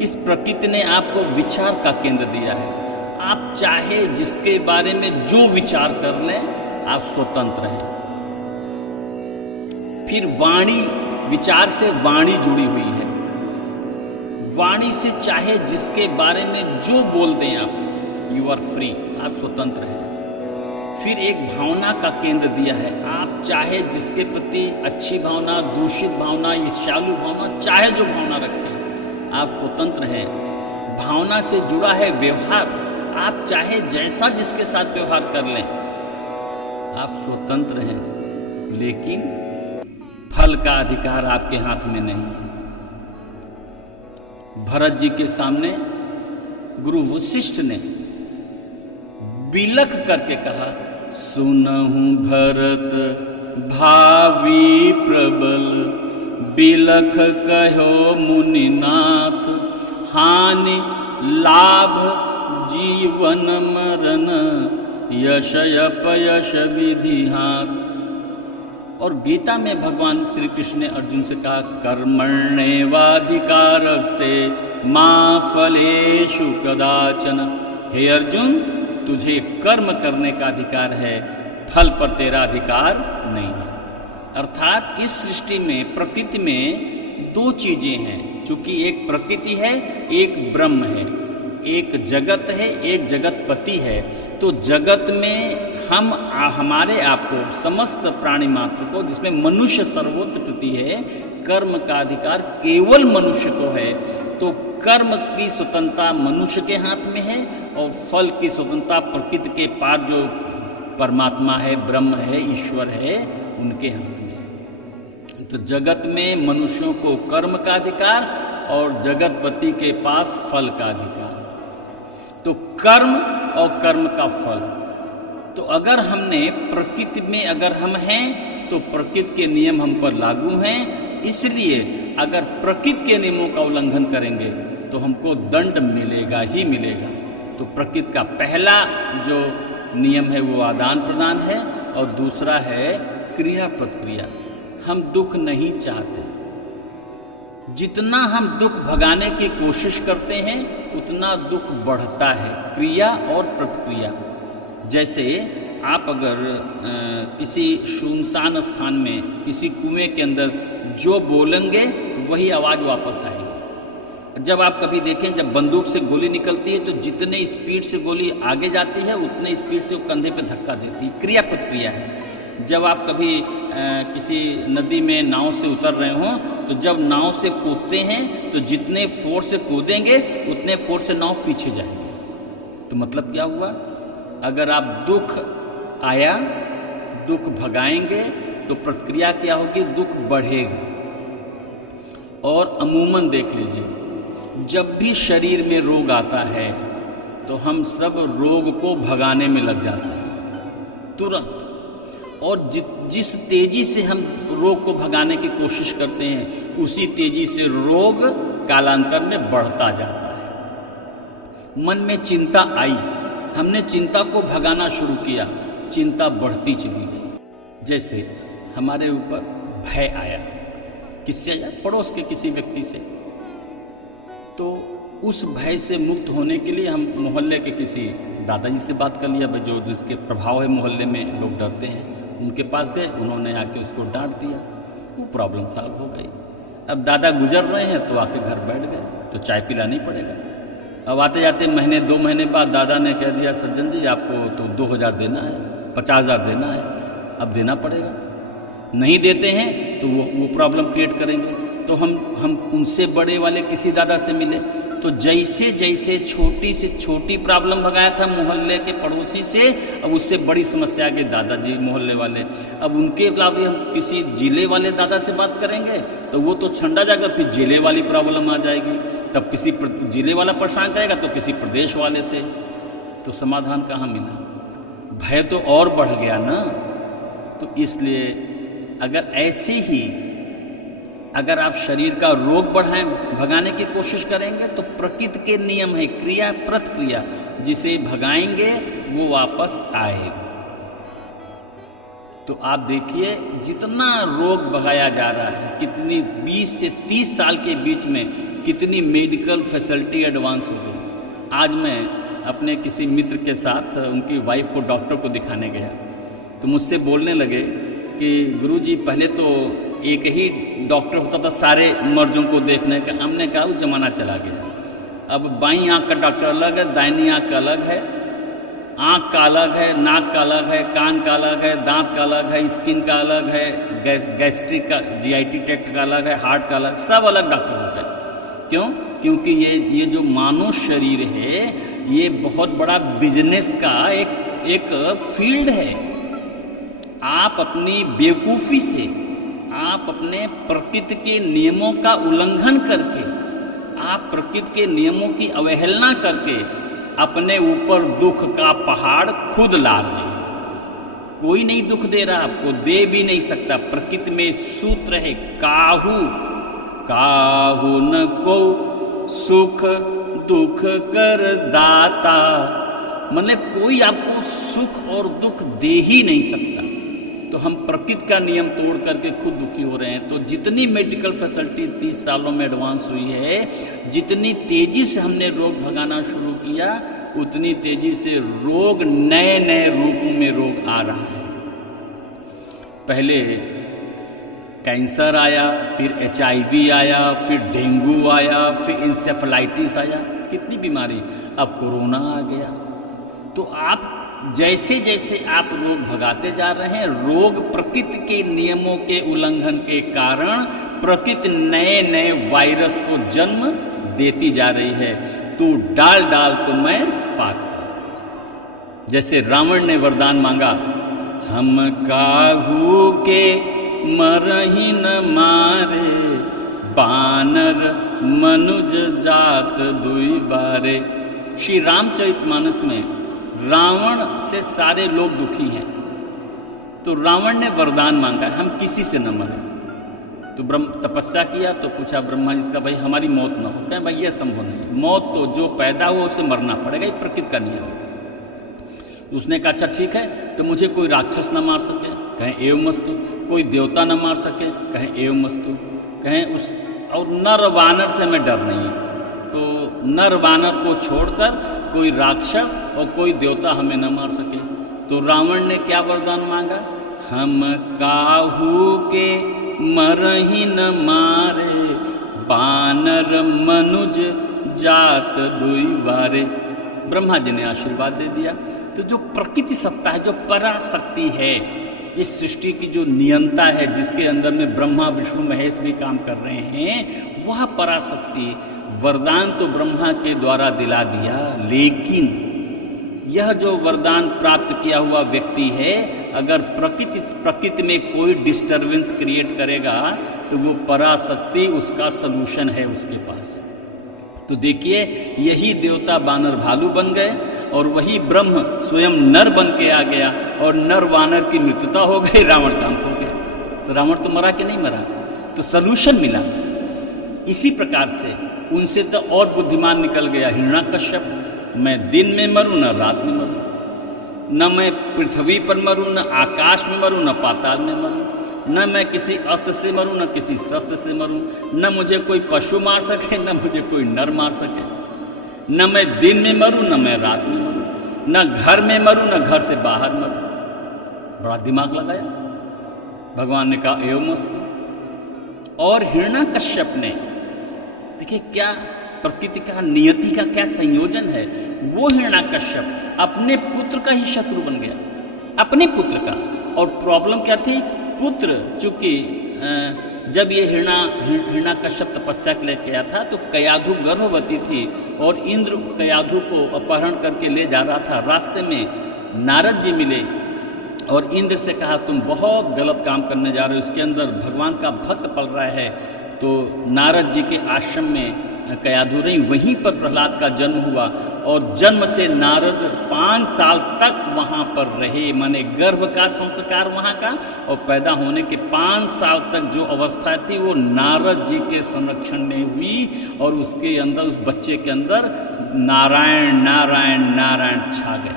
इस प्रकृति ने आपको विचार का केंद्र दिया है। आप चाहे जिसके बारे में जो विचार कर लें, आप स्वतंत्र हैं। फिर वाणी, विचार से वाणी जुड़ी हुई है। वाणी से चाहे जिसके बारे में जो बोल दें आप, यू आर फ्री, आप स्वतंत्र हैं। फिर एक भावना का केंद्र दिया है। आप चाहे जिसके प्रति अच्छी भावना, दूषित भावना, ईर्ष्यालु भावना, चाहे जो भावना रखें, आप स्वतंत्र हैं। भावना से जुड़ा है व्यवहार। आप चाहे जैसा जिसके साथ व्यवहार कर लें, आप स्वतंत्र हैं। लेकिन फल का अधिकार आपके हाथ में नहीं है। भरत जी के सामने गुरु वशिष्ठ ने बिलख करके कहा, सुनहु भरत भावी प्रबल, बिलख कहो मुनिनाथ, हानि लाभ जीवन मरण, यश अपयश विधि हाथ। और गीता में भगवान श्री कृष्ण ने अर्जुन से कहा, कर्मण्येवाधिकारस्ते मा फलेषु कदाचन। हे अर्जुन, तुझे कर्म करने का अधिकार है, फल पर तेरा अधिकार नहीं है। अर्थात इस सृष्टि में, प्रकृति में दो चीजें हैं। चूंकि एक प्रकृति है, एक ब्रह्म है, एक जगत है, एक जगतपति है। तो जगत में हम हमारे आप को, समस्त प्राणी मात्र को, जिसमें मनुष्य सर्वोत्त कृति है, कर्म का अधिकार केवल मनुष्य को है। तो कर्म की स्वतंत्रता मनुष्य के हाथ में है और फल की स्वतंत्रता प्रकृति के पार जो परमात्मा है, ब्रह्म है, ईश्वर है, उनके हाथ में है। तो जगत में मनुष्यों को कर्म का अधिकार और जगतपति के पास फल का अधिकार। तो कर्म और कर्म का फल। तो अगर हमने प्रकृति में अगर हम हैं, तो प्रकृति के नियम हम पर लागू हैं। इसलिए अगर प्रकृति के नियमों का उल्लंघन करेंगे तो हमको दंड मिलेगा ही मिलेगा। तो प्रकृति का पहला जो नियम है वो आदान प्रदान है और दूसरा है क्रिया प्रतिक्रिया। हम दुख नहीं चाहते। जितना हम दुख भगाने की कोशिश करते हैं उतना दुख बढ़ता है। क्रिया और प्रतिक्रिया। जैसे आप अगर किसी सुनसान स्थान में, किसी कुएं के अंदर जो बोलेंगे वही आवाज़ वापस आएगी। जब आप कभी देखें, जब बंदूक से गोली निकलती है तो जितने स्पीड से गोली आगे जाती है उतने स्पीड से वो कंधे पे धक्का देती है। क्रिया प्रतिक्रिया है। जब आप कभी किसी नदी में नाव से उतर रहे हों तो जब नाव से कूदते हैं तो जितने फोर्स से कूदेंगे उतने फोर्स से नाव पीछे जाएगी। तो मतलब क्या हुआ? अगर आप दुख आया, दुख भगाएंगे तो प्रतिक्रिया क्या होगी? दुख बढ़ेगा। और अमूमन देख लीजिए, जब भी शरीर में रोग आता है तो हम सब रोग को भगाने में लग जाते हैं तुरंत। और जिस तेजी से हम रोग को भगाने की कोशिश करते हैं उसी तेजी से रोग कालांतर में बढ़ता जाता है। मन में चिंता आई, हमने चिंता को भगाना शुरू किया, चिंता बढ़ती चली गई। जैसे हमारे ऊपर भय आया, किससे आया? पड़ोस के किसी व्यक्ति से। तो उस भय से मुक्त होने के लिए हम मोहल्ले के किसी दादाजी से बात कर लिया, जो जिसके प्रभाव है मोहल्ले में लोग डरते हैं, उनके पास गए, उन्होंने आके उसको डांट दिया, वो प्रॉब्लम सॉल्व हो गई। अब दादा गुजर रहे हैं तो आके घर बैठ गए, तो चाय पिलानी पड़ेगा। अब आते जाते महीने 2 महीने बाद दादा ने कह दिया, सज्जन जी आपको तो 2000 देना है, 50,000 देना है, अब देना पड़ेगा। नहीं देते हैं तो वो प्रॉब्लम क्रिएट करेंगे। तो हम उनसे बड़े वाले किसी दादा से मिले, तो जैसे जैसे छोटी से छोटी प्रॉब्लम भगाया था मोहल्ले के पड़ोसी से, अब उससे बड़ी समस्या के दादाजी मोहल्ले वाले। अब उनके अलावा हम किसी जिले वाले दादा से बात करेंगे तो वो तो ठंडा जाएगा, फिर जिले वाली प्रॉब्लम आ जाएगी। तब किसी जिले वाला परेशान करेगा तो किसी प्रदेश वाले से, तो समाधान कहाँ मिला? भय तो और बढ़ गया ना। तो इसलिए अगर ऐसे ही अगर आप शरीर का रोग भगाने की कोशिश करेंगे तो प्रकृति के नियम है क्रिया प्रतिक्रिया, जिसे भगाएंगे वो वापस आएगा। तो आप देखिए जितना रोग भगाया जा रहा है, कितनी 20 से 30 साल के बीच में कितनी मेडिकल फैसिलिटी एडवांस हो गई। आज मैं अपने किसी मित्र के साथ उनकी वाइफ को डॉक्टर को दिखाने गया, तो मुझसे बोलने लगे कि गुरुजी पहले तो एक ही डॉक्टर होता था सारे मर्जों को देखने का। हमने कहा वो ज़माना चला गया, अब बाईं आँख का डॉक्टर अलग है, दाहिनी आँख का अलग है, आँख का अलग है, नाक का अलग है, कान का अलग है, दांत का अलग है, स्किन का अलग है, गैस्ट्रिक का GIT ट्रैक्ट का अलग है, हार्ट का अलग, सब अलग डॉक्टर हो गए। क्यों? क्योंकि ये जो मानव शरीर है ये बहुत बड़ा बिजनेस का एक फील्ड है। आप अपनी बेवकूफ़ी से, आप अपने प्रकृति के नियमों का उल्लंघन करके, आप प्रकृति के नियमों की अवहेलना करके अपने ऊपर दुख का पहाड़ खुद ला रहे हैं। कोई नहीं दुख दे रहा, आपको दे भी नहीं सकता। प्रकृति में सूत्र है, काहू काहू न को सुख दुख कर दाता, मतलब कोई आपको सुख और दुख दे ही नहीं सकता। तो हम प्रकृति का नियम तोड़ करके खुद दुखी हो रहे हैं। तो जितनी मेडिकल फैसिलिटी 30 सालों में एडवांस हुई है, जितनी तेजी से हमने रोग भगाना शुरू किया, उतनी तेजी से रोग नए नए रूपों में रोग आ रहा है। पहले कैंसर आया, फिर HIV आया, फिर डेंगू आया, फिर इंसेफेलाइटिस आया, कितनी बीमारी, अब कोरोना आ गया। तो आप जैसे जैसे आप रोग भगाते जा रहे हैं, रोग प्रकृति के नियमों के उल्लंघन के कारण प्रकृति नए नए वायरस को जन्म देती जा रही है। तू डाल डाल तो मैं पाक। जैसे रावण ने वरदान मांगा, हम काहू के मरही न मारे, बानर मनुज जात दुई बारे। श्री रामचरितमानस में रावण से सारे लोग दुखी हैं, तो रावण ने वरदान मांगा, हम किसी से न मरें। तो ब्रह्म तपस्या किया, तो पूछा ब्रह्मा जी का, भाई हमारी मौत न हो। कहें भाई यह संभव नहीं, मौत तो जो पैदा हुआ उसे मरना पड़ेगा, ये प्रकृति का नियम है। उसने कहा अच्छा ठीक है, तो मुझे कोई राक्षस न मार सके, कहें एवं मस्तु। कोई देवता न मार सके, कहें एवं मस्तु। कहें उस और नर वानर से हमें डर नहीं है, तो नर वानर को छोड़कर कोई राक्षस और कोई देवता हमें न मार सके। तो रावण ने क्या वरदान मांगा, हम काहू के मरही न मारे, बानर मनुज जात दुई बारे। ब्रह्मा जी ने आशीर्वाद दे दिया। तो जो प्रकृति सत्ता है, जो पराशक्ति है, इस सृष्टि की जो नियंता है, जिसके अंदर में ब्रह्मा विष्णु महेश भी काम कर रहे हैं, वह पराशक्ति वरदान तो ब्रह्मा के द्वारा दिला दिया, लेकिन यह जो वरदान प्राप्त किया हुआ व्यक्ति है, अगर प्रकृति में कोई डिस्टरबेंस क्रिएट करेगा तो वो पराशक्ति उसका सलूशन है उसके पास। तो देखिए, यही देवता बानर भालू बन गए और वही ब्रह्म स्वयं नर बन के आ गया और नर वानर की मृत्युता हो गई, रावण का अंत हो गया। तो रावण तो मरा कि नहीं मरा, तो सलूशन मिला। इसी प्रकार से उनसे तो और बुद्धिमान निकल गया हिरण्याकश्यप। मैं दिन में मरूं न रात में मरूं, न मैं पृथ्वी पर मरूं, न आकाश में मरूं, न पाताल में मरूं, न मैं किसी अस्त्र से मरूं, न किसी शस्त्र से मरूं, न मुझे कोई पशु मार सके, न मुझे कोई नर मार सके, न मैं दिन में मरूं, न मैं रात में मरूं, न घर में मरूं, न घर से बाहर मरूं। बड़ा दिमाग लगाया। भगवान ने कहा एवं मस्तु। और हिरण्याकश्यप ने, देखिए क्या प्रकृति का, नियति का क्या संयोजन है। वो हिरण्याकश्यप अपने पुत्र का ही शत्रु बन गया, अपने पुत्र का। और प्रॉब्लम क्या थी, पुत्र चूंकि जब ये हिरण्याकश्यप तपस्या के लिए गया था तो कयाधु गर्भवती थी और इंद्र कयाधु को अपहरण करके ले जा रहा था। रास्ते में नारद जी मिले और इंद्र से कहा तुम बहुत गलत काम करने जा रहे हो, इसके अंदर भगवान का भक्त पल रहा है। तो नारद जी के आश्रम में कयाधु रही, वहीं पर प्रहलाद का जन्म हुआ और जन्म से नारद 5 साल तक वहाँ पर रहे, माने गर्भ का संस्कार वहाँ का, और पैदा होने के 5 साल तक जो अवस्था थी वो नारद जी के संरक्षण में हुई और उसके अंदर, उस बच्चे के अंदर नारायण नारायण नारायण छा गए।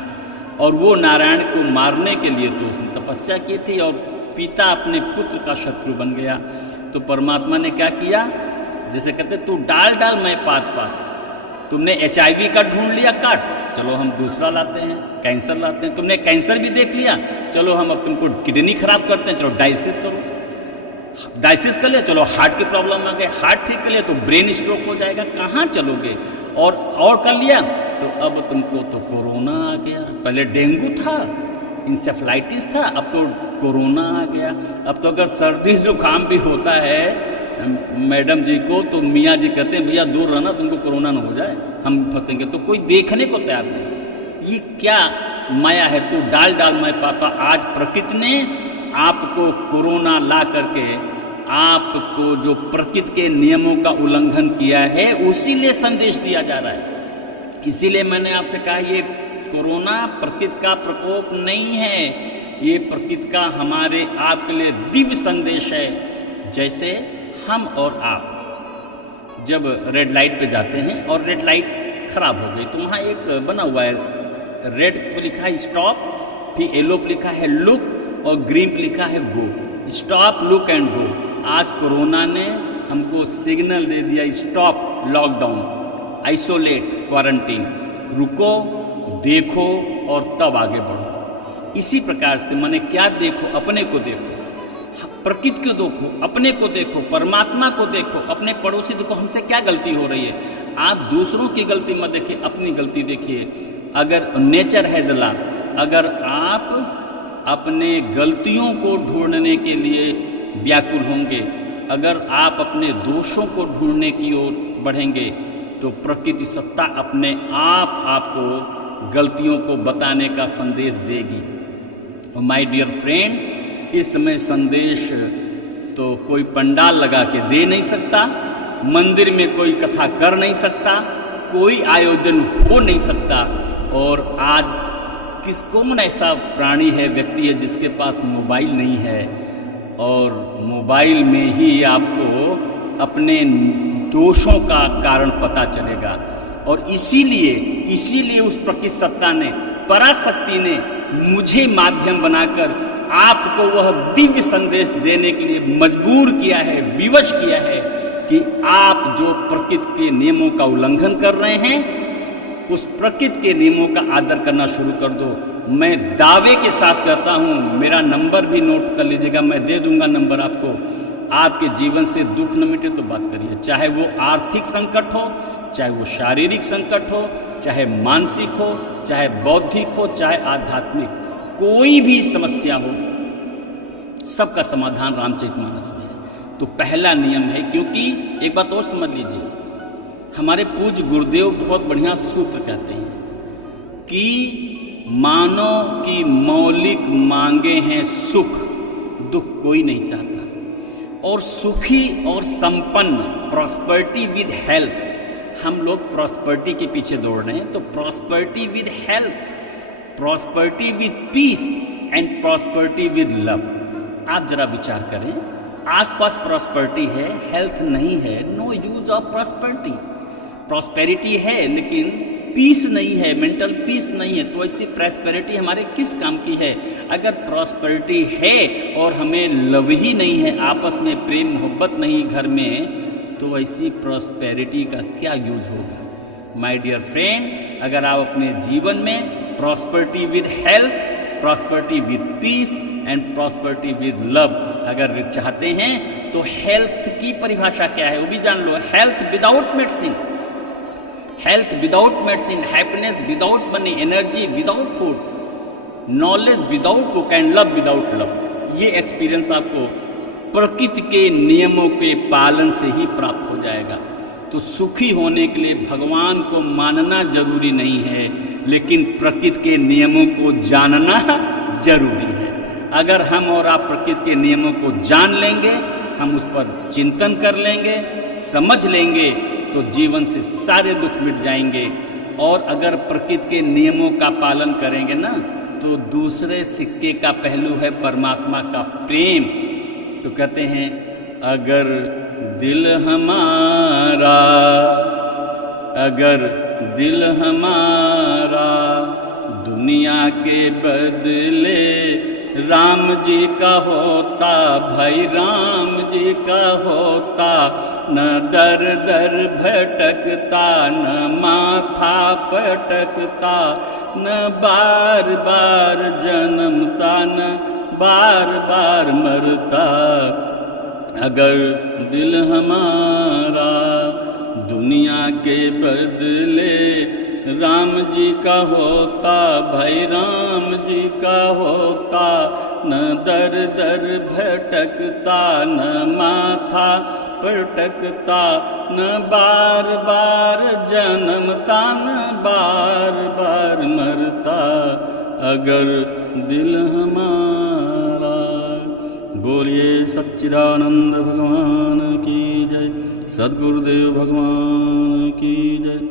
और वो नारायण को मारने के लिए तो उसने तपस्या की थी और पिता अपने पुत्र का शत्रु बन गया। तो परमात्मा ने क्या किया, जैसे कहते तू डाल डाल मैं पात पात, तुमने HIV का ढूंढ लिया काट, चलो हम दूसरा लाते हैं, कैंसर लाते हैं, तुमने कैंसर भी देख लिया, चलो हम अब तुमको किडनी खराब करते हैं, चलो डायलिसिस करो, डायलिसिस कर लिया, चलो हार्ट की प्रॉब्लम आ गई, हार्ट ठीक कर लिया तो ब्रेन स्ट्रोक हो जाएगा, कहाँ चलोगे, और कर लिया तो अब तुमको तो कोरोना आ गया, पहले डेंगू था, इंसेफ्लाइटिस था, अब तो कोरोना आ गया। अब तो अगर सर्दी जुकाम भी होता है मैडम जी को तो मियाँ जी कहते हैं भैया दूर रहना, तुमको कोरोना ना हो जाए, हम फंसेंगे, तो कोई देखने को तैयार नहीं। ये क्या माया है, तू डाल डाल मैं पापा। आज प्रकृति ने आपको कोरोना ला करके आपको जो प्रकृति के नियमों का उल्लंघन किया है उसी लिए संदेश दिया जा रहा है। इसीलिए मैंने आपसे कहा ये कोरोना प्रकृति का प्रकोप नहीं है, ये प्रकृति का हमारे आपके लिए दिव्य संदेश है। जैसे हम और आप जब रेड लाइट पे जाते हैं और रेड लाइट खराब हो गई तो वहाँ एक बना हुआ है, रेड पे लिखा है स्टॉप, फिर येलो पे लिखा है लुक और ग्रीन पे लिखा है गो, स्टॉप लुक एंड गो। आज कोरोना ने हमको सिग्नल दे दिया स्टॉप, लॉकडाउन, आइसोलेट, क्वारंटीन, रुको, देखो और तब आगे बढ़ो। इसी प्रकार से माने क्या देखो, अपने को देखो, प्रकृति को देखो, अपने को देखो, परमात्मा को देखो, अपने पड़ोसी देखो, हमसे क्या गलती हो रही है। आप दूसरों की गलती मत देखिए, अपनी गलती देखिए। अगर नेचर हैज लॉ, अगर आप अपने गलतियों को ढूंढने के लिए व्याकुल होंगे, अगर आप अपने दोषों को ढूंढने की ओर बढ़ेंगे तो प्रकृति सत्ता अपने आप आपको गलतियों को बताने का संदेश देगी। और माय डियर फ्रेंड, इस समय संदेश तो कोई पंडाल लगा के दे नहीं सकता, मंदिर में कोई कथा कर नहीं सकता, कोई आयोजन हो नहीं सकता। और आज कौन ऐसा प्राणी है, व्यक्ति है जिसके पास मोबाइल नहीं है और मोबाइल में ही आपको अपने दोषों का कारण पता चलेगा। और इसीलिए उस प्रकृति सत्ता ने, पराशक्ति ने मुझे माध्यम बनाकर आपको वह दिव्य संदेश देने के लिए मजबूर किया है, विवश किया है कि आप जो प्रकृति के नियमों का उल्लंघन कर रहे हैं उस प्रकृति के नियमों का आदर करना शुरू कर दो। मैं दावे के साथ कहता हूं, मेरा नंबर भी नोट कर लीजिएगा, मैं दे दूंगा नंबर आपको। आपके जीवन से दुख न मिटे तो बात करिए, चाहे वो आर्थिक संकट हो, चाहे वो शारीरिक संकट हो, चाहे मानसिक हो, चाहे बौद्धिक हो, चाहे आध्यात्मिक, कोई भी समस्या हो, सबका समाधान रामचरितमानस में है। तो पहला नियम है, क्योंकि एक बात और समझ लीजिए, हमारे पूज्य गुरुदेव बहुत बढ़िया सूत्र कहते हैं कि मानव की मौलिक मांगे हैं सुख, दुख कोई नहीं चाहता। और सुखी और संपन्न, प्रॉस्पेरिटी विद हेल्थ, हम लोग प्रॉस्पेरिटी के पीछे दौड़ रहे हैं, तो prosperity with health, prosperity with piece and prosperity with love. आप जरा विचार करें, आपके पास प्रॉस्पेरिटी है, हेल्थ नहीं है, no use of prosperity. Prosperity है लेकिन पीस नहीं है, मेंटल पीस नहीं है, तो ऐसी प्रॉस्पेरिटी हमारे किस काम की है। अगर प्रॉस्पेरिटी है और हमें लव ही नहीं है, आपस में प्रेम मोहब्बत नहीं घर में, तो ऐसी प्रॉस्पेरिटी का क्या यूज होगा। माय डियर फ्रेंड, अगर आप अपने जीवन में prosperity with health, prosperity with piece and prosperity with love अगर चाहते हैं तो हेल्थ की परिभाषा क्या है वो भी जान लो। Health without medicine, health without medicine, happiness without money, energy without food, knowledge without book and love without love. ये एक्सपीरियंस आपको प्रकृति के नियमों के पालन से ही प्राप्त हो जाएगा। तो सुखी होने के लिए भगवान को मानना जरूरी नहीं है, लेकिन प्रकृति के नियमों को जानना जरूरी है। अगर हम और आप प्रकृति के नियमों को जान लेंगे, हम उस पर चिंतन कर लेंगे, समझ लेंगे, तो जीवन से सारे दुख मिट जाएंगे। और अगर प्रकृति के नियमों का पालन करेंगे ना, तो दूसरे सिक्के का पहलू है परमात्मा का प्रेम। तो कहते हैं अगर दिल हमारा दुनिया के बदले राम जी का होता, भाई राम जी का होता, न दर दर भटकता, न माथा पटकता, न बार बार जन्मता, न बार बार मरता। अगर दिल हमारा दुनिया के बदले राम जी का होता, भाई राम जी का होता, न दर दर भटकता, न माथा पटकता, न बार बार जन्मता, न बार बार मरता। अगर दिल हमारा। बोलिए सच्चिदानंद भगवान की जय, सद्गुरुदेव भगवान की जय।